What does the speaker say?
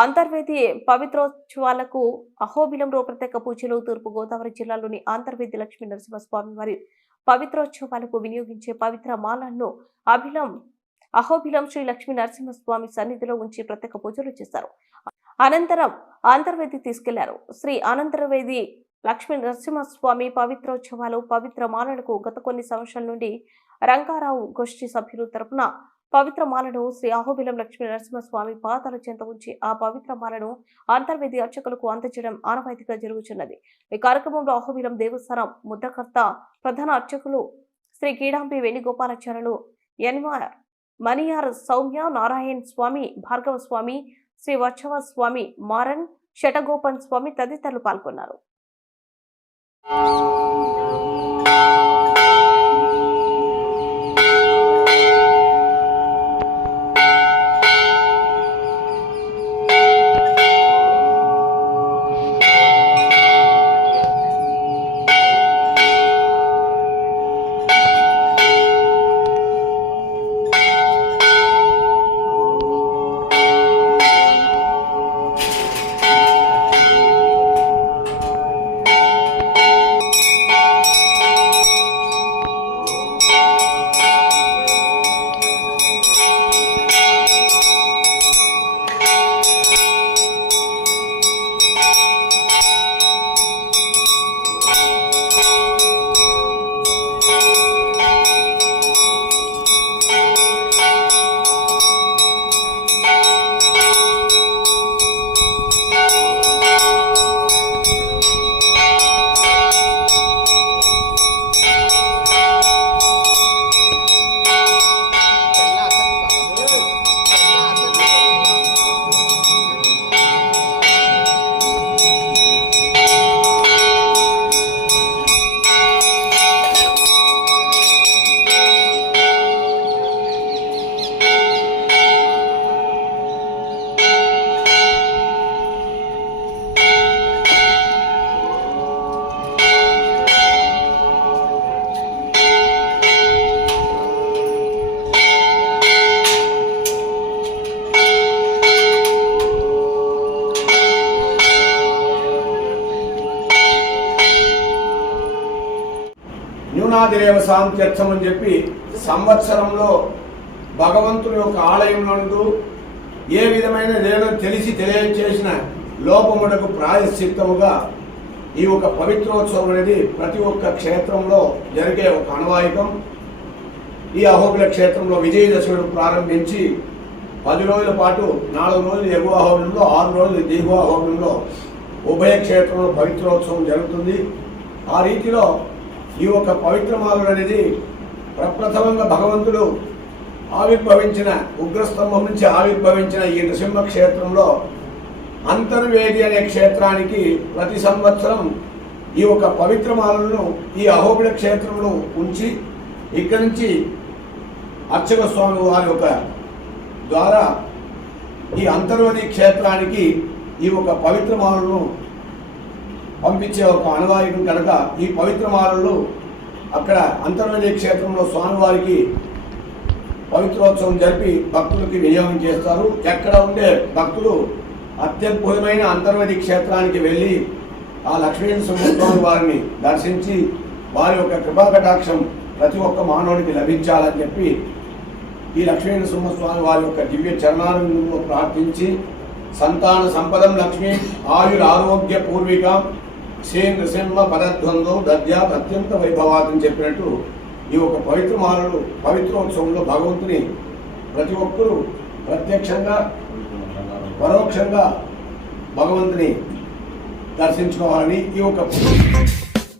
అంతర్వేది పవిత్రోత్సవాలకు అహోబిలంలో ప్రత్యేక పూజలు. తూర్పు గోదావరి జిల్లాలోని అంతర్వేది లక్ష్మీ నరసింహస్వామి వారి పవిత్రోత్సవాలకు వినియోగించే పవిత్ర మాలలను అహోబిలం శ్రీ లక్ష్మీ నరసింహస్వామి సన్నిధిలో ఉంచి ప్రత్యేక పూజలు చేశారు. అనంతరం అంతర్వేది తీసుకెళ్లారు. శ్రీ అనంతర్వేది లక్ష్మీ నరసింహస్వామి పవిత్రోత్సవాలు పవిత్ర మాలలకు గత కొన్ని సంవత్సరాల నుండి రంగారావు గోష్ఠి సభ్యులు తరపున పవిత్ర మాలను శ్రీ అహోబిలం లక్ష్మీ నరసింహస్వామి పాదాల చెంత ఉంచి ఆ పవిత్ర మాలను అంతర్వేది అర్చకులకు అందజేయడం ఆనవాయితీగా జరుగుతున్నది. ఈ కార్యక్రమంలో అహోబిలం దేవస్థానం ముద్రకర్త ప్రధాన అర్చకులు శ్రీ కీడాంబి వేణుగోపాలాచార్యులు, మణియార్ సౌమ్య, నారాయణ్ స్వామి, భార్గవ స్వామి, శ్రీ వత్సవ స్వామి, మారన్ శటగోపన్ స్వామి తదితరులు పాల్గొన్నారు. న్యూనాదిరేవ శాంత్యర్థం అని చెప్పి సంవత్సరంలో భగవంతుని యొక్క ఆలయంలో ఏ విధమైన దేవో తెలియచేసిన లోపములకు ప్రాయశ్చిత్తముగా ఈ ఒక పవిత్రోత్సవం అనేది ప్రతి ఒక్క క్షేత్రంలో జరిగే ఒక ఆనవాయితం. ఈ అహోబిల క్షేత్రంలో విజయదశమి ప్రారంభించి 10 రోజుల పాటు 4 రోజులు ఎగువ అహోబిలంలో, 6 రోజులు దిగువ అహోబిలంలో ఉభయ క్షేత్రంలో పవిత్రోత్సవం జరుగుతుంది. ఆ రీతిలో ఈ ఒక పవిత్రమాలు అనేది ప్రప్రథమంగా భగవంతుడు ఆవిర్భవించిన ఉగ్రస్తంభం నుంచి ఆవిర్భవించిన ఈ నృసింహ క్షేత్రంలో అంతర్వేది అనే క్షేత్రానికి ప్రతి సంవత్సరం ఈ ఒక పవిత్రమాలను ఈ అహోబిల క్షేత్రంలో ఉంచి ఇక్కడి నుంచి అర్చక స్వామి వారి యొక్క ద్వారా ఈ అంతర్వేది క్షేత్రానికి ఈ ఒక పవిత్రమాలను పంపించే ఒక ఆనవాయితం కనుక ఈ పవిత్రమాలలు అక్కడ అంతర్వేది క్షేత్రంలో స్వామివారికి పవిత్రోత్సవం జరిపి భక్తులకి వినియోగం చేస్తారు. ఎక్కడ ఉండే భక్తులు అత్యద్భుతమైన అంతర్వేది క్షేత్రానికి వెళ్ళి ఆ లక్ష్మీనరసింహస్వామి వారిని దర్శించి వారి యొక్క కృపాకటాక్షం ప్రతి ఒక్క మానవునికి లభించాలని చెప్పి ఈ లక్ష్మీనరసింహస్వామి వారి యొక్క దివ్య చరణాలను ప్రార్థించి సంతాన సంపదం లక్ష్మీ ఆయురారోగ్య పూర్విక శ్రీ నృసింహ పదద్వందో దద్యాత్ అత్యంత వైభవాత్ అని చెప్పినట్టు ఈ ఒక పవిత్రోత్సవంలో భగవంతుని ప్రతి ఒక్కరూ ప్రత్యక్షంగా పరోక్షంగా భగవంతుని దర్శించుకోవాలని ఈ ఒక